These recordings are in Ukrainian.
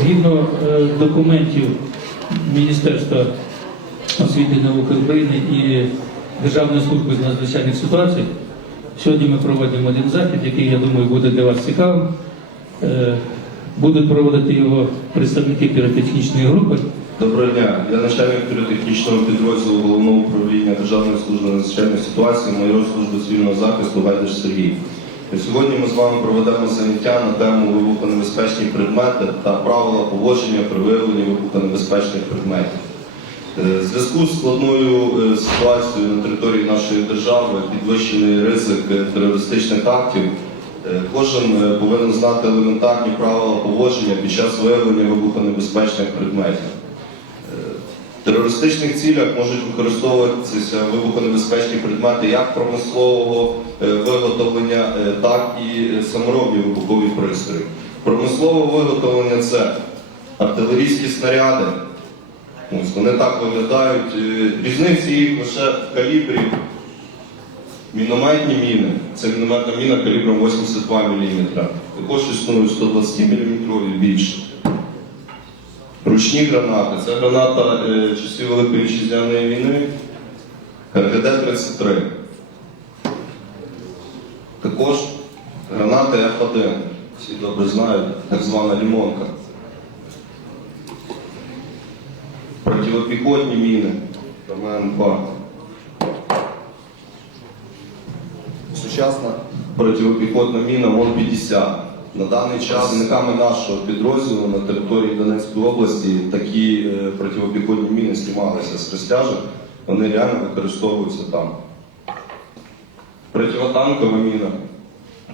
Згідно е, документів Міністерства освіти і науки України і Державної служби з надзвичайних ситуацій, сьогодні ми проводимо один захід, який, я думаю, буде для вас цікавим. Е, Будуть проводити його представники піротехнічної групи. Доброго дня. Я начальник піротехнічного підрозділу головного управління Державної служби надзвичайних ситуацій, майор служби цивільного захисту Гайдаш Сергій. Сьогодні ми з вами проведемо заняття на тему вибухонебезпечні предмети та правила поводження при виявленні вибухонебезпечних предметів. Е, зв'язку з складною е, ситуацією на території нашої держави, підвищений ризик е, терористичних актів, кожен повинен знати елементарні правила поводження під час виявлення вибухонебезпечних предметів. Терористичних цілях можуть використовуватися вибухонебезпечні предмети як промислового е, виготовлення, е, так і саморобні вибухові пристрої. Промислове виготовлення це артилерійські снаряди. Ось вони так виглядають. Е, Різниці їх лише в калібрі. Мінометні міни. Це мінометна міна калібром 82 мм. Також існують 120 мм більше. Ручні гранати. Це граната е, часів Великої Вітчизняної війни. РГД-33. Також гранати F1. Всі добре знають, так звана лімонка. Противопіхотні міни. ПМН-2. Сучасна противопіхотна міна МОН-50. На даний час працівниками нашого підрозділу на території Донецької області такі е, противопіхотні міни знімалися з розтяжок, вони реально використовуються там. Противотанкова міна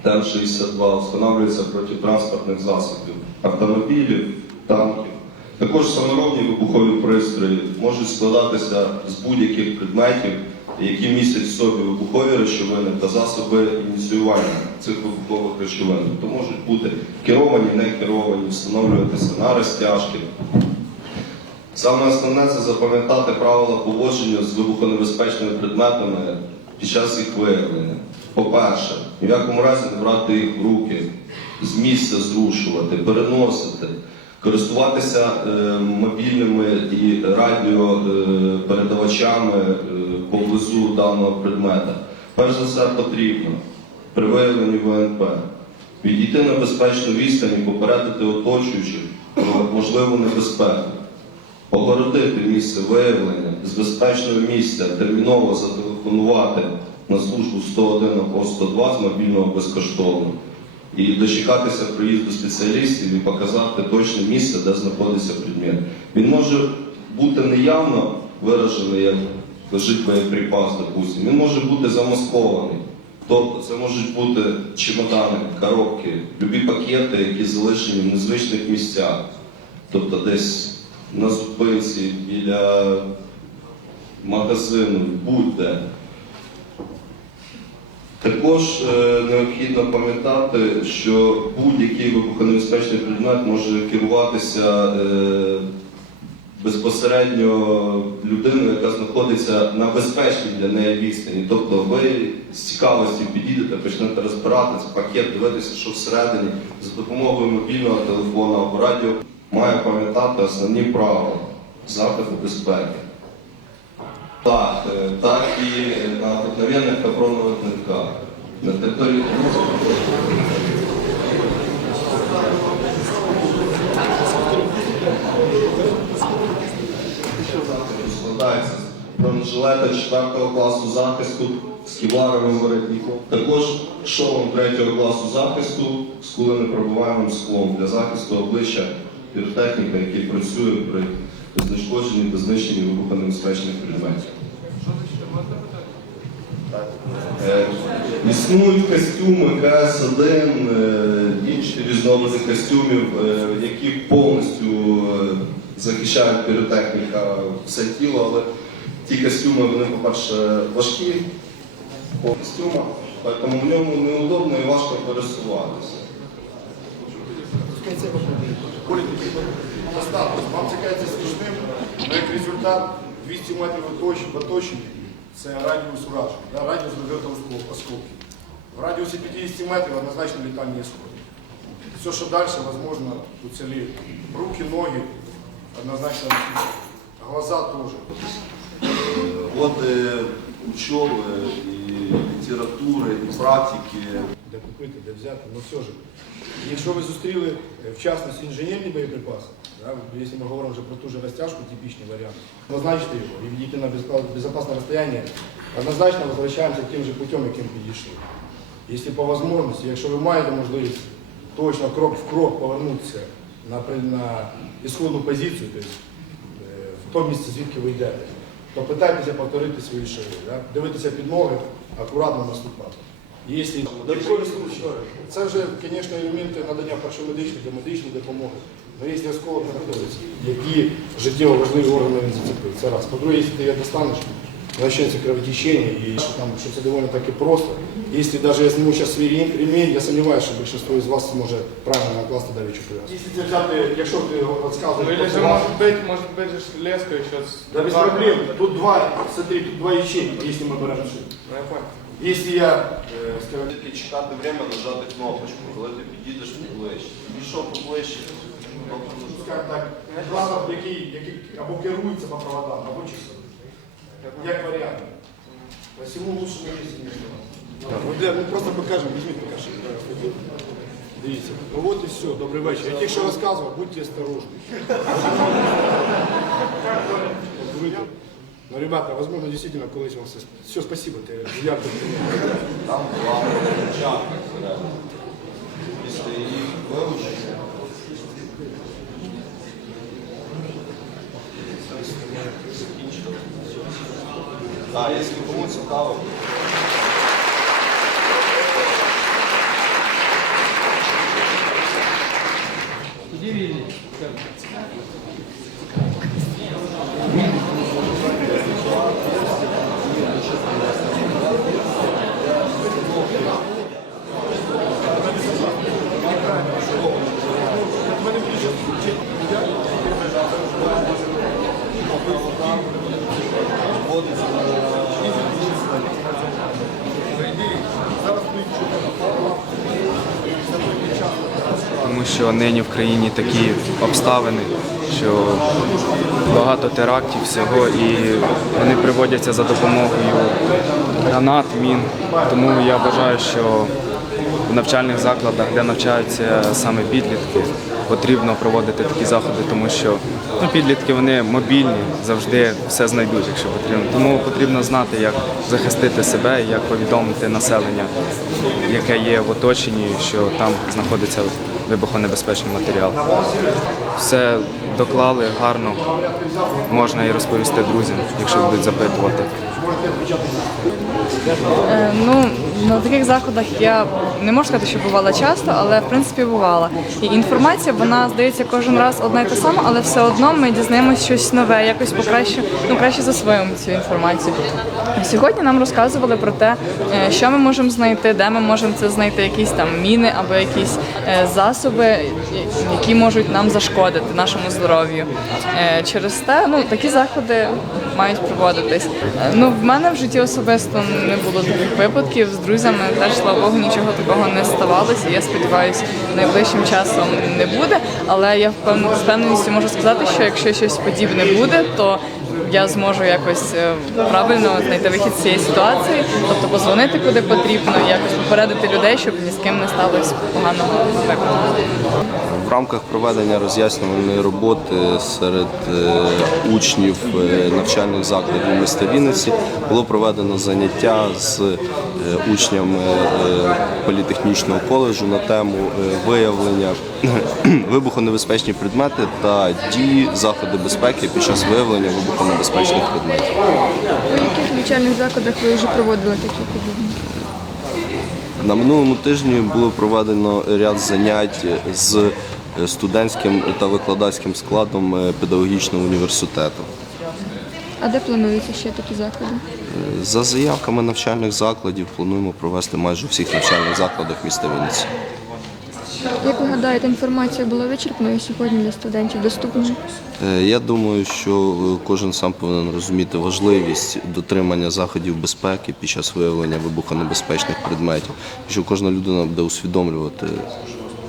ТМ-62 встановлюється проти транспортних засобів, автомобілів, танків. Також саморобні вибухові пристрої можуть складатися з будь-яких предметів, які містять в собі вибухові речовини та засоби ініціювання цих вибухових речовин. То можуть бути керовані, не керовані, встановлюватися на розтяжки. Саме основне це запам'ятати правила поводження з вибухонебезпечними предметами під час їх виявлення. По-перше, в якому разі не брати їх в руки, з місця зрушувати, переносити, користуватися е, мобільними і радіопередавачами е, поблизу даного предмета. Перш за все потрібно при виявленні ВНП відійти на безпечну відстань і попередити оточуючих про можливу небезпеку. Огородити місце виявлення з безпечного місця, терміново зателефонувати на службу 101 або 102 з мобільного безкоштовно і дочекатися приїзду спеціалістів і показати точне місце, де знаходиться предмет. Він може бути неявно виражений, як лежить боєприпас, допустим. Він може бути замаскований. Тобто це можуть бути чемодани, коробки, любі пакети, які залишені в незвичних місцях. Тобто десь на зупинці, біля магазину, будь-де. Також е, необхідно пам'ятати, що будь-який вибухонебезпечний предмет може керуватися е, безпосередньо людиною, яка знаходиться на безпечній для неї відстані. Тобто ви з цікавості підійдете, почнете розбирати пакет, дивитися, що всередині, за допомогою мобільного телефону або радіо має пам'ятати основні правила захисту безпеки. Так, е, так і на обыкновенных капронових нитках. На території складається з бронежилета 4 класу захисту з кевларовим воротником. Також шолом 3 класу захисту з куленепробиваємим склом для захисту обличчя піротехніка, який працює при знешкодженні та знищенні вибухонебезпечних предметів. Е, Існують костюми КС-1, е, інші різновиди костюмів, е, які повністю е, захищають піротехніка все тіло, але ті костюми, вони, по-перше, важкі по костюмах, тому в ньому неудобно і важко пересуватися. Вам це кажеться смішним, як результат 200 метрів оточ- в оточенні це радіус ураження, да? радіус розльоту осколки. В радіусі 50 метрів однозначно літання не исходит. Все, що далі, можливо, уцелеют. Руки, ноги однозначно глаза теж. От учови и литературы, и практики. Де купити, де взяти, ну все ж. Якщо ви зустріли, е, в частності, інженерні боєприпаси, да, якщо ми говоримо вже про ту же розтяжку, типічний варіант, назначте його і введіть на безпе- безопасне розстояние, однозначно возвращаємося тим же путем, яким підійшли. Якщо по можливості, якщо ви маєте можливість точно крок в крок повернутися на, на ісходну позицію, тобто, в тому місці, звідки ви йдете, то питайтеся повторити свої шаги. Да? Дивитися під ноги, акуратно наступати. Якщо це вже, звісно, елементи надання першомедичної та медичної допомоги. Але є зв'язково які життєво важливі органи він зацепив. Це раз. По-друге, якщо ти його достанеш, почнеться кровотечение, и что там, что это довольно таки просто. Если даже я сниму сейчас свій ремень, ремень, я сомневаюсь, что большинство из вас сможет правильно накласти давечу привязку. Если ты взяти, якщо ти Ну подсказываешь, или же может быть, может быть же леска еще с... да без проблем. Тут два, смотри, тут два ячейки, если мы берем шину. Ну, я понял. Если я, э, скажем, Тільки чекати время, нажати кнопочку, коли ти підійдеш поближче. Пішов поближче. скажем так, засоб, який, який або керується по проводам, або часом. Як варіант. Посему лучше не їсти, ніж Так, ну, для, ну просто покажемо, візьміть покажи. Дивіться. Ну от і все, добрий вечір. Я тільки що розказував, будьте осторожні. От. Ну, ребята, возможно, действительно, колись вам все... Все, спасибо. Ти, дякую. Там два Так, якщо кому цікаво. Тоді вільні. тому що нині в країні такі обставини, що багато терактів всього, і вони приводяться за допомогою гранат, мін. Тому я вважаю, що в навчальних закладах, де навчаються саме підлітки, потрібно проводити такі заходи, тому що ну, підлітки вони мобільні, завжди все знайдуть, якщо потрібно. Тому потрібно знати, як захистити себе як повідомити населення, яке є в оточенні, що там знаходиться вибухонебезпечний матеріал. Все доклали гарно, можна і розповісти друзям, якщо будуть запитувати. Е, Ну, на таких заходах я не можу сказати, що бувала часто, але в принципі бувала. І інформація, вона здається кожен раз одна і та сама, але все одно ми дізнаємося щось нове, якось покраще, ну краще засвоїмо цю інформацію. Сьогодні нам розказували про те, е, що ми можемо знайти, де ми можемо це знайти, якісь там міни або якісь е, засоби, які можуть нам зашкодити нашому здоров'ю. Через те, ну такі заходи мають проводитись. Ну в мене в житті особисто не було таких випадків. З друзями теж слава Богу, нічого такого не ставалося. Я сподіваюся, найближчим часом не буде. Але я впевненістю можу сказати, що якщо щось подібне буде, то я зможу якось е, правильно знайти вихід з цієї ситуації, тобто позвонити куди потрібно, якось попередити людей, щоб ні з ким не сталося поганого випадку. В рамках проведення роз'яснювальної роботи серед е, учнів е, навчальних закладів міста Вінниці було проведено заняття з учнями політехнічного коледжу на тему виявлення вибухонебезпечні предмети та дії заходи безпеки під час виявлення вибухонебезпечних предметів. В яких навчальних закладах ви вже проводили такі подібні? На минулому тижні було проведено ряд занять з е, студентським та викладацьким складом е, педагогічного університету. А де плануються ще такі? Е, За заявками навчальних закладів плануємо провести майже у всіх навчальних закладах міста Вінниці. Як ви гадаєте, інформація була вичерпною сьогодні для студентів доступною? Е, Я думаю, що е, кожен сам повинен розуміти важливість дотримання заходів безпеки під час виявлення вибухонебезпечних предметів. Що кожна людина буде усвідомлювати,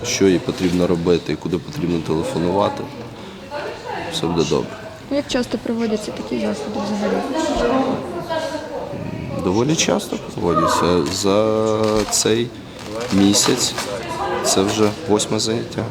що їй потрібно робити і куди потрібно телефонувати. Все буде добре. Ну, Як часто проводяться такі заходи взагалі? Доволі часто проводяться за цей місяць. Це вже восьме заняття.